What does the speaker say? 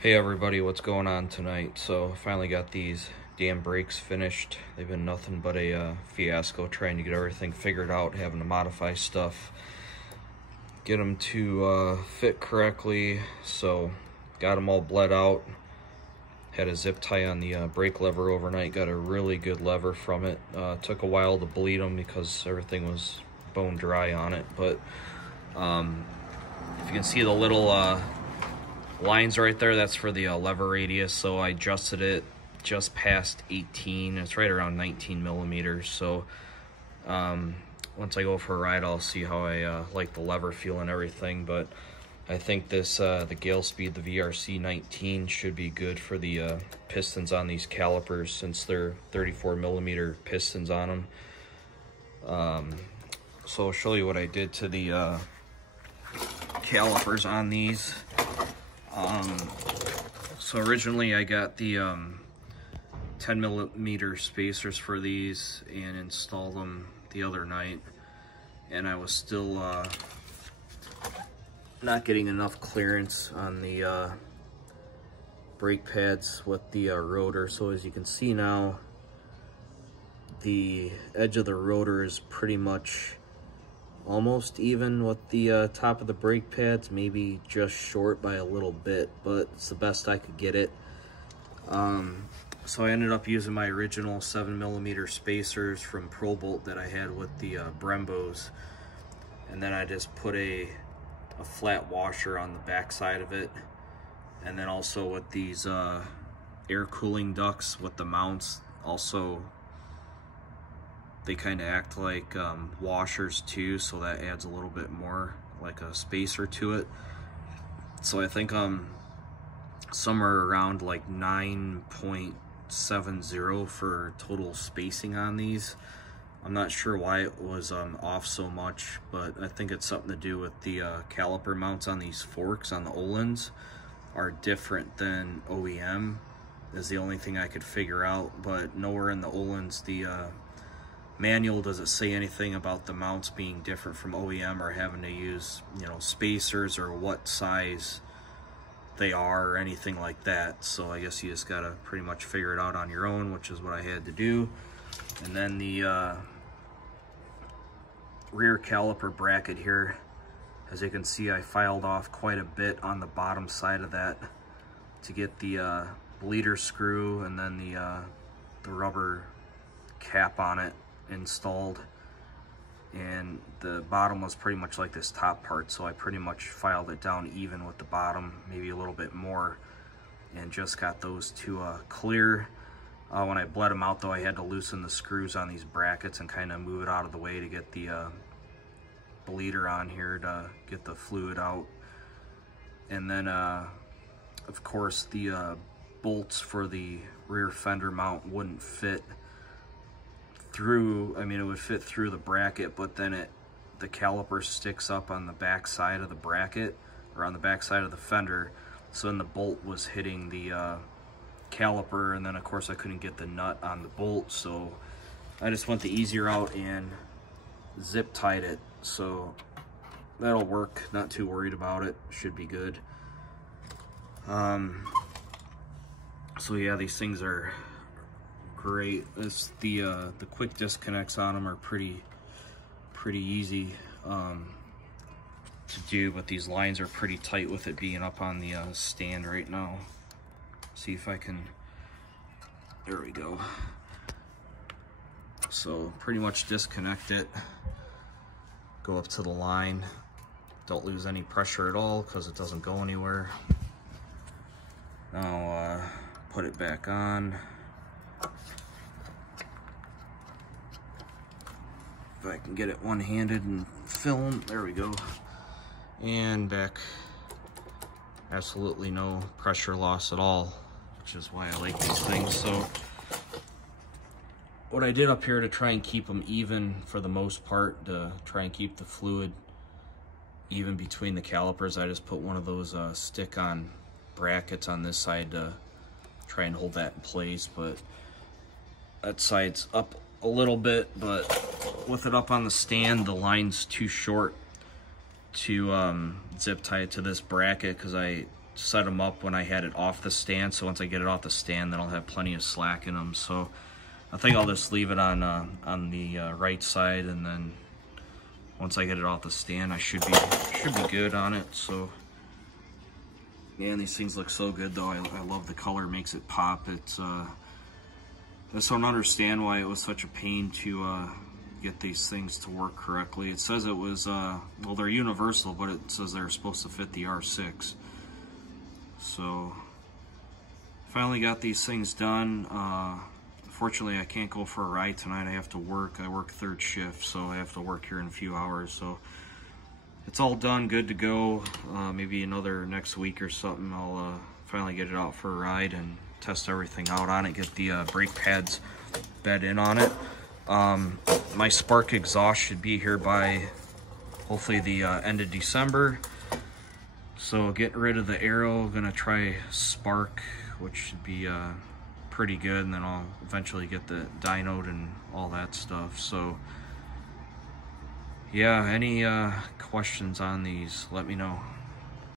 Hey everybody, what's going on tonight? So finally got these damn brakes finished. They've been nothing but a fiasco trying to get everything figured out, having to modify stuff, get them to fit correctly. So got them all bled out. Had a zip tie on the brake lever overnight, got a really good lever from it. Took a while to bleed them because everything was bone dry on it, but if you can see the little lines right there, that's for the lever radius. So I adjusted it just past 18. It's right around 19 millimeters. So once I go for a ride, I'll see how I like the lever feel and everything. But I think this the Galespeed, the VRC19, should be good for the pistons on these calipers, since they're 34 millimeter pistons on them. So I'll show you what I did to the calipers on these. So originally I got the 10 millimeter spacers for these and installed them the other night, and I was still not getting enough clearance on the brake pads with the rotor. So as you can see now, the edge of the rotor is pretty much almost even with the top of the brake pads, maybe just short by a little bit, but it's the best I could get it. So I ended up using my original 7 millimeter spacers from Pro Bolt that I had with the Brembos, and then I just put a flat washer on the back side of it, and then also with these air cooling ducts with the mounts, also they kind of act like washers too, so that adds a little bit more like a spacer to it. So I think somewhere around like 9.70 for total spacing on these. I'm not sure why it was off so much, but I think it's something to do with the caliper mounts on these forks on the Öhlins are different than OEM, is the only thing I could figure out. But nowhere in the Öhlins, the manual does it say anything about the mounts being different from OEM, or having to use, you know, spacers or what size they are or anything like that. So I guess you just gotta pretty much figure it out on your own, which is what I had to do. And then the rear caliper bracket here, as you can see, I filed off quite a bit on the bottom side of that to get the bleeder screw and then the rubber cap on it installed, and the bottom was pretty much like this top part, so I pretty much filed it down even with the bottom, maybe a little bit more, and just got those to clear. When I bled them out though, I had to loosen the screws on these brackets and kind of move it out of the way to get the bleeder on here to get the fluid out. And then of course the bolts for the rear fender mount wouldn't fit through. I mean, it would fit through the bracket, but then the caliper sticks up on the back side of the bracket, or on the back side of the fender, so then the bolt was hitting the caliper, and then of course I couldn't get the nut on the bolt, so I just went the easier route and zip tied it. So that'll work, not too worried about it, should be good. So yeah, these things are great. It's the quick disconnects on them are pretty easy to do, but these lines are pretty tight with it being up on the stand right now. See if I can, there we go. So pretty much disconnect it, go up to the line, don't lose any pressure at all because it doesn't go anywhere. Now put it back on. If I can get it one-handed and film, there we go. And back, absolutely no pressure loss at all, which is why I like these things. So what I did up here to try and keep them even for the most part, to try and keep the fluid even between the calipers, I just put one of those stick-on brackets on this side to try and hold that in place. But that side's up a little bit, but with it up on the stand, the line's too short to zip tie it to this bracket, because I set them up when I had it off the stand, so once I get it off the stand, then I'll have plenty of slack in them. So I think I'll just leave it on the right side, and then once I get it off the stand, I should be good on it. So man, these things look so good though. I love the color, makes it pop. It's I just don't understand why it was such a pain to get these things to work correctly. It says it was well, they're universal, but it says they're supposed to fit the R6. So finally got these things done. Fortunately, I can't go for a ride tonight. I have to work. I work third shift, so I have to work here in a few hours. So it's all done, good to go. Maybe another next week or something, I'll finally get it out for a ride and test everything out on it, get the brake pads bed in on it. My spark exhaust should be here by hopefully the end of December. So getting rid of the arrow, gonna try spark, which should be pretty good, and then I'll eventually get the dyno and all that stuff. So yeah, any questions on these, let me know.